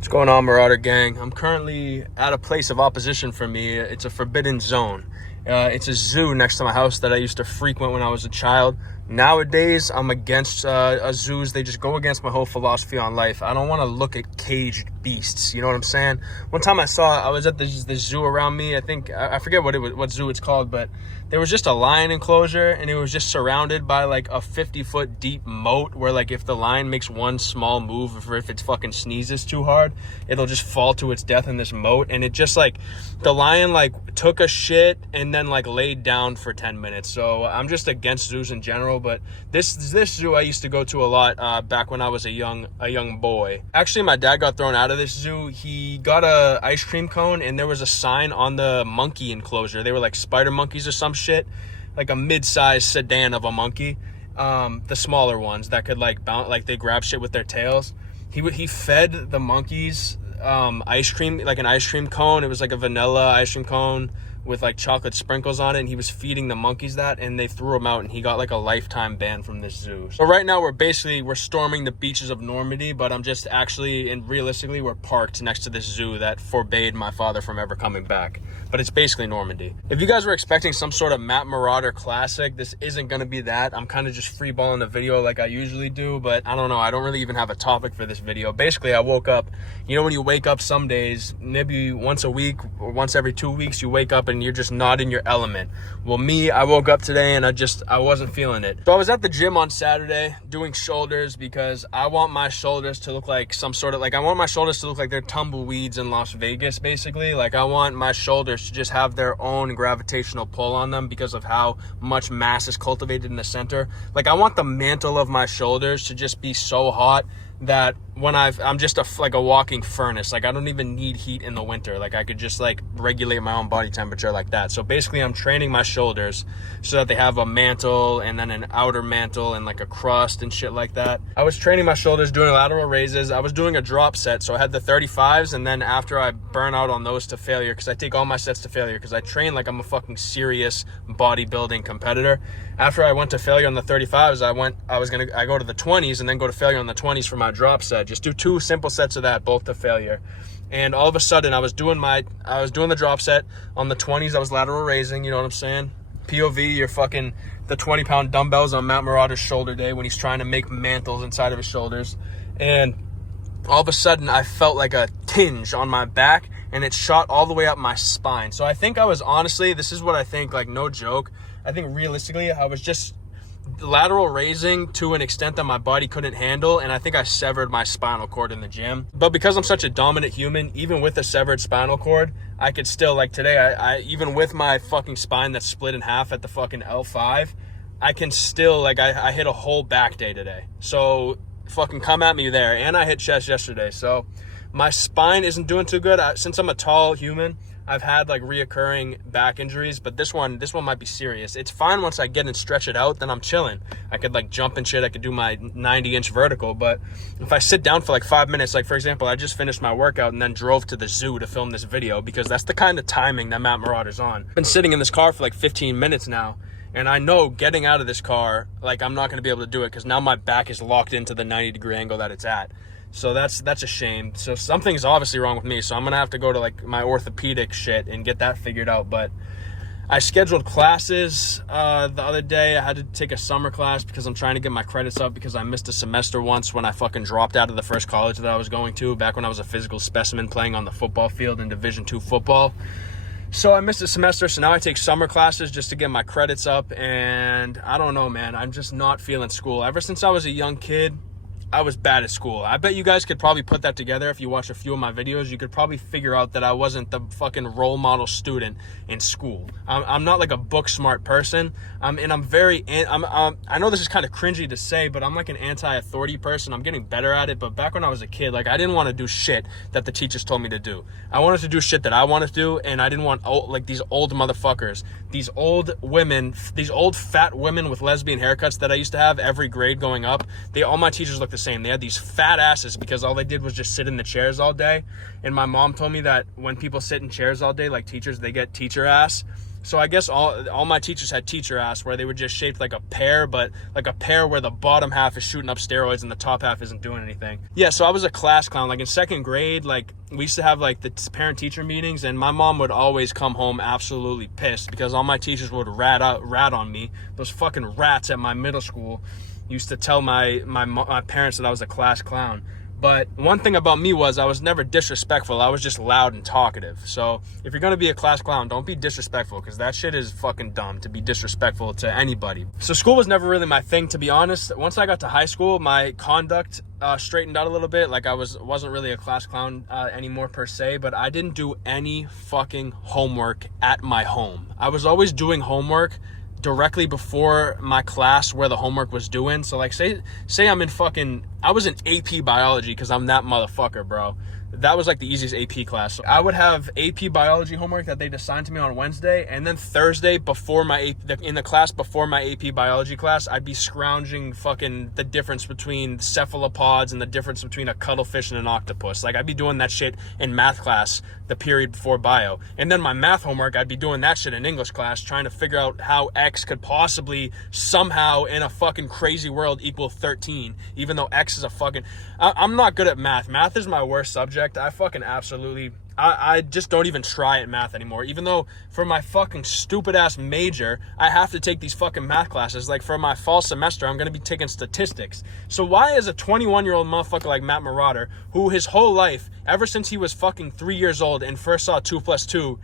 What's going on, Marauder Gang? I'm currently at a place of opposition for me. It's a forbidden zone. It's a zoo next to my house that I used to frequent when I was a child. Nowadays, I'm against zoos. They just go against my whole philosophy on life. I don't want to look at caged beasts. You know what I'm saying? One time I was at this zoo around me. I forget what zoo it's called, but there was just a lion enclosure, and it was just surrounded by like a 50-foot deep moat where like if the lion makes one small move, or if it fucking sneezes too hard, it'll just fall to its death in this moat. And it just like the lion like took a shit and then like laid down for 10 minutes. So I'm just against zoos in general. But this zoo I used to go to a lot back when I was a young boy. Actually, my dad got thrown out of this zoo. He got a ice cream cone, and there was a sign on the monkey enclosure. They were like spider monkeys or some shit, like a mid-sized sedan of a monkey. The smaller ones that could like bounce, like they grab shit with their tails. He fed the monkeys ice cream, like an ice cream cone. It was like a vanilla ice cream cone with like chocolate sprinkles on it, and he was feeding the monkeys that, and they threw him out, and he got like a lifetime ban from this zoo. So right now we're storming the beaches of Normandy, but I'm just actually, and realistically, we're parked next to this zoo that forbade my father from ever coming back. But it's basically Normandy. If you guys were expecting some sort of Matt Marauder classic, this isn't gonna be that. I'm kind of just freeballing the video like I usually do, but I don't know, I don't really even have a topic for this video. Basically, I woke up, you know when you wake up some days, maybe once a week or once every 2 weeks, you wake up and you're just not in your element. Well, I woke up today and I wasn't feeling it. So I was at the gym on Saturday doing shoulders because I want my shoulders to look like I want my shoulders to look like they're tumbleweeds in Las Vegas, basically. Like I want my shoulders to just have their own gravitational pull on them because of how much mass is cultivated in the center. Like I want the mantle of my shoulders to just be so hot that when I'm just like a walking furnace. Like I don't even need heat in the winter. Like I could just like regulate my own body temperature like that. So basically I'm training my shoulders so that they have a mantle and then an outer mantle and like a crust and shit like that. I was training my shoulders, doing lateral raises. I was doing a drop set. So I had the 35s, and then after I burn out on those to failure, because I take all my sets to failure because I train like I'm a fucking serious bodybuilding competitor. After I went to failure on the 35s, I go to the 20s and then go to failure on the 20s for my drop set. Just do 2 simple sets of that, both to failure. And all of a sudden I was doing the drop set on the 20s. I was lateral raising, you know what I'm saying? POV, you're fucking the 20-pound dumbbells on Matt Marauder's shoulder day when he's trying to make mantles inside of his shoulders. And all of a sudden I felt like a tinge on my back, and it shot all the way up my spine. So I think this is what I think, like no joke, I think realistically I was just lateral raising to an extent that my body couldn't handle, and I think I severed my spinal cord in the gym. But because I'm such a dominant human, even with a severed spinal cord, I could still, like today, I even with my fucking spine that's split in half at the fucking L5, I can still, like I hit a whole back day today. So fucking come at me there. And I hit chest yesterday. So my spine isn't doing too good. Since I'm a tall human, I've had like reoccurring back injuries, but this one might be serious. It's fine once I get and stretch it out, then I'm chilling. I could like jump and shit. I could do my 90-inch vertical, but if I sit down for like 5 minutes, like for example, I just finished my workout and then drove to the zoo to film this video because that's the kind of timing that Matt Marauder's on. I've been sitting in this car for like 15 minutes now, and I know getting out of this car, like I'm not going to be able to do it because now my back is locked into the 90-degree angle that it's at. So that's a shame. So something's obviously wrong with me. So I'm going to have to go to like my orthopedic shit and get that figured out. But I scheduled classes the other day. I had to take a summer class because I'm trying to get my credits up because I missed a semester once when I fucking dropped out of the first college that I was going to back when I was a physical specimen playing on the football field in Division II football. So I missed a semester, so now I take summer classes just to get my credits up, and I don't know, man. I'm just not feeling school. Ever since I was a young kid, I was bad at school. I bet you guys could probably put that together. If you watch a few of my videos, you could probably figure out that I wasn't the fucking role model student in school. I'm not like a book smart person. I know this is kind of cringy to say, but I'm like an anti-authority person. I'm getting better at it. But back when I was a kid, like I didn't want to do shit that the teachers told me to do. I wanted to do shit that I wanted to do, and I didn't want like these old motherfuckers, these old women, these old fat women with lesbian haircuts that I used to have every grade going up. All my teachers looked the same. They had these fat asses because all they did was just sit in the chairs all day. And my mom told me that when people sit in chairs all day, like teachers, they get teacher ass. So I guess all my teachers had teacher ass, where they were just shaped like a pear, but like a pear where the bottom half is shooting up steroids and the top half isn't doing anything. Yeah, so I was a class clown. Like in second grade, like we used to have like the parent teacher meetings, and my mom would always come home absolutely pissed because all my teachers would rat on me. Those fucking rats at my middle school used to tell my parents that I was a class clown. But one thing about me was I was never disrespectful. I was just loud and talkative. So if you're going to be a class clown, don't be disrespectful, because that shit is fucking dumb to be disrespectful to anybody. So school was never really my thing, to be honest. Once I got to high school, my conduct straightened out a little bit. Like I wasn't really a class clown anymore per se, but I didn't do any fucking homework at my home. I was always doing homework directly before my class where the homework was doing. So like say I'm in I was in AP biology, because I'm that motherfucker, bro. That was like the easiest AP class. So I would have AP biology homework that they'd assign to me on Wednesday, and then Thursday before in the class before my AP biology class, I'd be scrounging fucking the difference between cephalopods and the difference between a cuttlefish and an octopus. Like I'd be doing that shit in math class the period before bio. And then my math homework, I'd be doing that shit in English class, trying to figure out how X could possibly somehow in a fucking crazy world equal 13, even though X is a fucking... I'm not good at math. Math is my worst subject. I fucking absolutely... I just don't even try at math anymore, even though for my fucking stupid ass major, I have to take these fucking math classes. Like for my fall semester, I'm going to be taking statistics. So why is a 21-year-old motherfucker like Matt Marauder, who his whole life, ever since he was fucking 3 years old and first saw 2 + 2,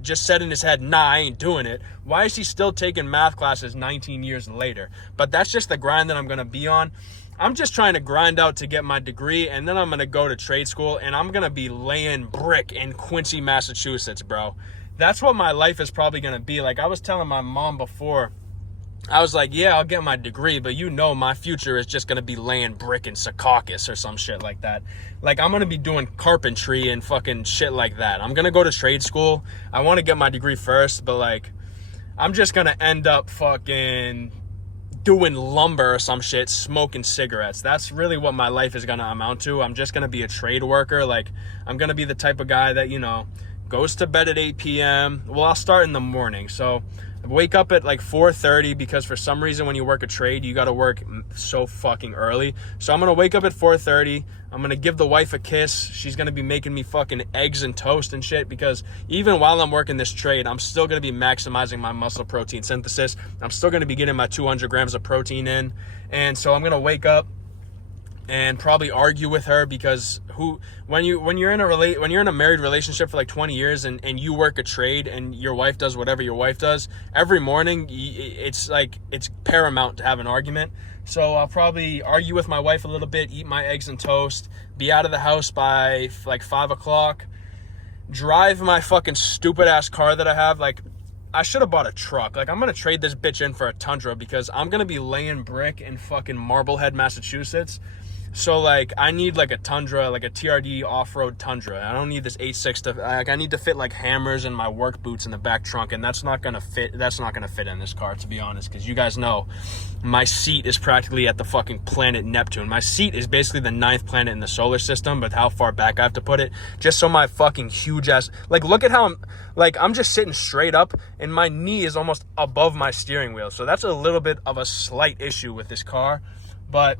just said in his head, nah, I ain't doing it. Why is he still taking math classes 19 years later? But that's just the grind that I'm going to be on. I'm just trying to grind out to get my degree, and then I'm going to go to trade school, and I'm going to be laying brick in Quincy, Massachusetts, bro. That's what my life is probably going to be. Like I was telling my mom before, I was like, yeah, I'll get my degree, but you know my future is just going to be laying brick in Secaucus or some shit like that. Like I'm going to be doing carpentry and fucking shit like that. I'm going to go to trade school. I want to get my degree first, but like I'm just going to end up fucking doing lumber or some shit, smoking cigarettes. That's really what my life is gonna amount to. I'm just gonna be a trade worker. Like I'm gonna be the type of guy that, you know, goes to bed at 8 p.m. Well, I'll start in the morning. So I wake up at like 4:30, because for some reason when you work a trade, you gotta work so fucking early. So I'm gonna wake up at 4:30. I'm gonna give the wife a kiss. She's gonna be making me fucking eggs and toast and shit, because even while I'm working this trade, I'm still gonna be maximizing my muscle protein synthesis. I'm still gonna be getting my 200 grams of protein in. And so I'm gonna wake up and probably argue with her, because when you're in a married relationship for like 20 years and you work a trade and your wife does whatever your wife does, every morning it's paramount to have an argument. So I'll probably argue with my wife a little bit, eat my eggs and toast, be out of the house by like 5 o'clock, drive my fucking stupid ass car that I have. Like I should have bought a truck. Like I'm gonna trade this bitch in for a Tundra, because I'm gonna be laying brick in fucking Marblehead, Massachusetts. So like I need like a Tundra, like a TRD off-road Tundra. I don't need this 8.6 to, like I need to fit like hammers and my work boots in the back trunk, and that's not gonna fit in this car, to be honest, because you guys know my seat is practically at the fucking planet Neptune. My seat is basically the 9th planet in the solar system, but how far back I have to put it, just so my fucking huge ass, like look at how I'm just sitting straight up and my knee is almost above my steering wheel. So that's a little bit of a slight issue with this car. But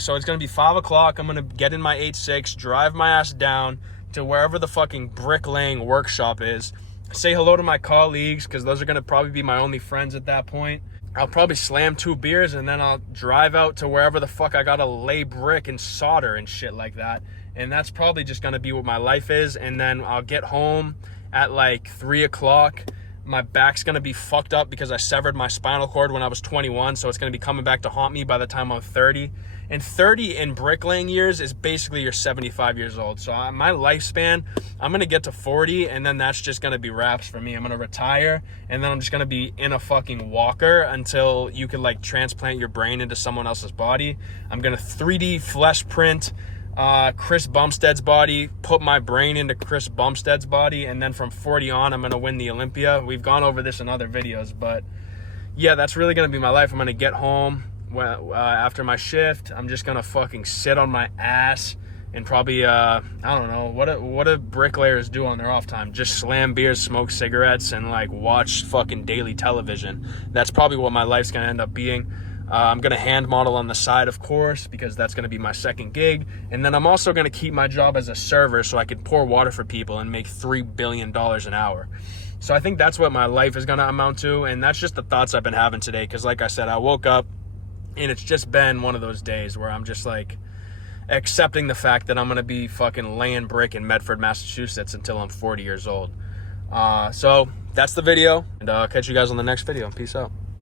so it's going to be 5 o'clock. I'm going to get in my 8.6, drive my ass down to wherever the fucking bricklaying workshop is, say hello to my colleagues, because those are going to probably be my only friends at that point. I'll probably slam 2 beers, and then I'll drive out to wherever the fuck I got to lay brick and solder and shit like that. And that's probably just going to be what my life is. And then I'll get home at like 3 o'clock. My back's going to be fucked up because I severed my spinal cord when I was 21, so it's going to be coming back to haunt me by the time I'm 30. And 30 in bricklaying years is basically you're 75 years old. So my lifespan, I'm going to get to 40, and then that's just going to be wraps for me. I'm going to retire, and then I'm just going to be in a fucking walker until you can like transplant your brain into someone else's body. I'm going to 3D flesh print Chris Bumstead's body, put my brain into Chris Bumstead's body, and then from 40 on, I'm going to win the Olympia. We've gone over this in other videos, but yeah, that's really going to be my life. I'm going to get home after my shift. I'm just going to fucking sit on my ass and probably I don't know what do bricklayers do on their off time? Just slam beers, smoke cigarettes, and like watch fucking daily television. That's probably what my life's gonna end up being. I'm gonna hand model on the side, of course, because that's gonna be my second gig, and then I'm also gonna keep my job as a server so I can pour water for people and make $3 billion an hour. So I think that's what my life is gonna amount to, and that's just the thoughts I've been having today. Because like I said, I woke up and it's just been one of those days where I'm just like accepting the fact that I'm gonna be fucking laying brick in Medford, Massachusetts until I'm 40 years old. So that's the video, and I'll catch you guys on the next video. Peace out.